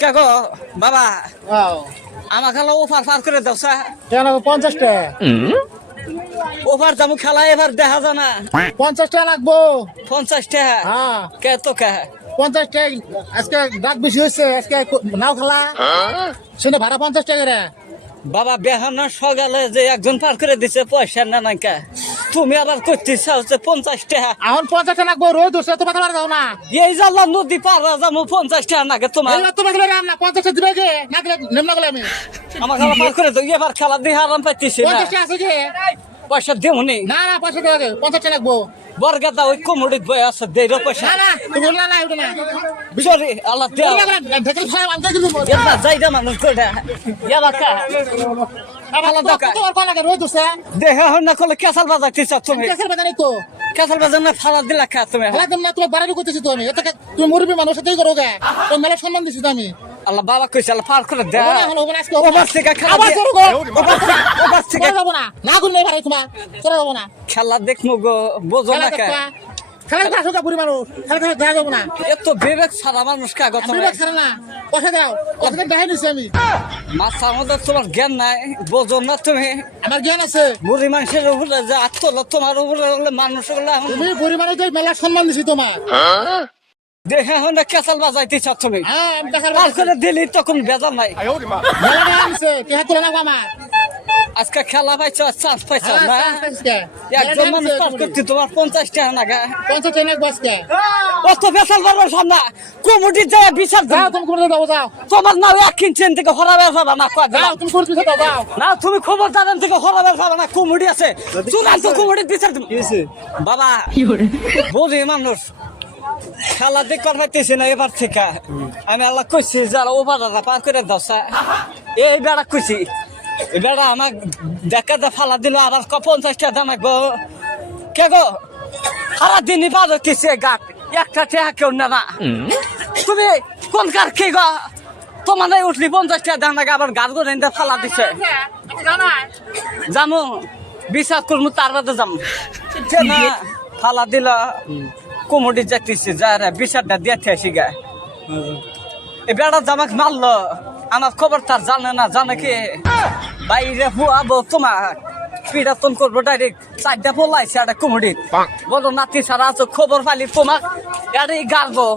কে গো বাবা হ্যাঁ আমাকে হলো ওভার পার করে দাও সা কেন পঞ্চাশ টাকা ওভার যাব খেলা এবার দেখা যায় না। পঞ্চাশ টাকা লাগবো। পঞ্চাশ টাকা হ্যাঁ। কে তো কে? পঞ্চাশ টাকা আজকে ডাক বেশি হয়েছে আজকে নাও খেলা। সেটা ভাড়া পঞ্চাশ টাকা রে বাবা বেহানা সকালে যে একজন পার করে দিছে পয়সা না নাই কে? তুমি আবার করতে হচ্ছে পঞ্চাশ টাকা? এখন পঞ্চাশ টাকা লাগবো রোজ দোষে তো পাতা দাও না। এই জানলা নদী পার যাব পঞ্চাশ টাকা নাকি তোমার। এই তো বাগলে রাম না পঞ্চাশ টাকা দিবে কে? না দিলে নেমনা গেলে আমি। আমাকে আবার পার করে দাও এবার খেলা দিয়ে আরাম পাইতেছি না। পঞ্চাশ টাকা আছে কি? পয়সা দেবনি না। না পয়সা গে পঞ্চাশ টাকা লাগবো। বরগাদা ওই কোমড়িত বই আছে দেই পয়সা। না না তুমি বললা না ওটা না। সরি আল্লাহ দেও ঢেকে খাই আমি কিন্তু এবার যাইদা মানুষ করে এবার কা। দেখা হন না করলে কেসাল বাজাইতেছ তুমি। কেসের বেদা তো। কেসাল বাজার না ফালা দিলা খা তুমি? খেলা দিন না তোমার বাড়ারি করতেছি তো আমি এটা কে- তুমি মুরবি মানুষ সাথেই করো গে। তো মেলা সম্মান দিছি আমি। আল্লাহ বাবা কইছে আল্লাহ পার করে দে। হবে না, হবে না, আজকে হবে না। ওভার থেকে খেলা আবার শুরু করো। থেকে- চলে যাব না। না গুনলে ভাই তোমার। চলে যাব না। খেলা দেখমু গো বোঝো না কে? খেলা আসো বুড়ি মানুষ। খেলা দেখা যাব না। এত বিবেক ছাড়া মানুষ কে গত বিবেক ছাড়া না। পয়সা দাও দিয়ে দেখাই নিছি আমি। মাথার মধ্যে তোমার জ্ঞান নাই বোঝো না তুমি। আমার জ্ঞান আছে। বুড়ি মানুষের উপরে যে আত্মল তোমার উপরে হলে মানুষ হলে তুমি বুড়ি মানুষ মেলা সম্মান দিছি তোমার। দেখে হন না কেসাল বাজাইতেছ তুমি। হ্যাঁ করে দিলি তখন বেজার নাই। মেলা আনছে আমার। আজকে খেলা পাইছ চান্স পাইছ হ্যাঁ, না। একজন মানুষ পাস করতে তোমার পঞ্চাশ টাকা নাগা। পঞ্চাশ টাকা অত বেসাল পারবার সামনা। কমিটি যায় বিচার দাও তুমি করে দাও যাও তোমার নাও এক কিনছেন থেকে হরাবে যাবে না। তুমি দাও না তুমি খবর জানেন থেকে হরাবে যাবে না কমিটি আছে। চূড়ান্ত কমিটি বিচার দিম বাবা বুঝি মানুষ খেলা দেখবার পাইতেছি না এবার থেকে। আমি আল্লাহ কইছি যারা ওভার পার করে দাও স্যার। এই বেড়া কইছি। বেড়া আমাক দেখা দে ফালা দিল, আবার পঞ্চাশ টাকা দাম গো কে গো? সারা দিনই বাদ কিসে গাট একটা টাকা কেউ নেবা? তুমি কোন কার কে গো? তোমার উঠলি পঞ্চাশ টাকা দাম আবার গাছ করে এনে ফালা দিছে। যামু, বিশ্বাস করব তার বাদে যাম। ফালা দিল। কুমুটি যাইতেছি, যা রে, বিচারটা দিয়ে আসি গা। এ বেড়া জামাক মারলো। আমার খবর তার জানে না, জানে কি? বাইরে হুয়াবো তোমার। ফোন করব ডাইরেক্ট চারটা পোলাইছে একটা কুমড়ি বলো নাতি সারা আছো খবর পালি তোমার। গাড়ি গাড়বো।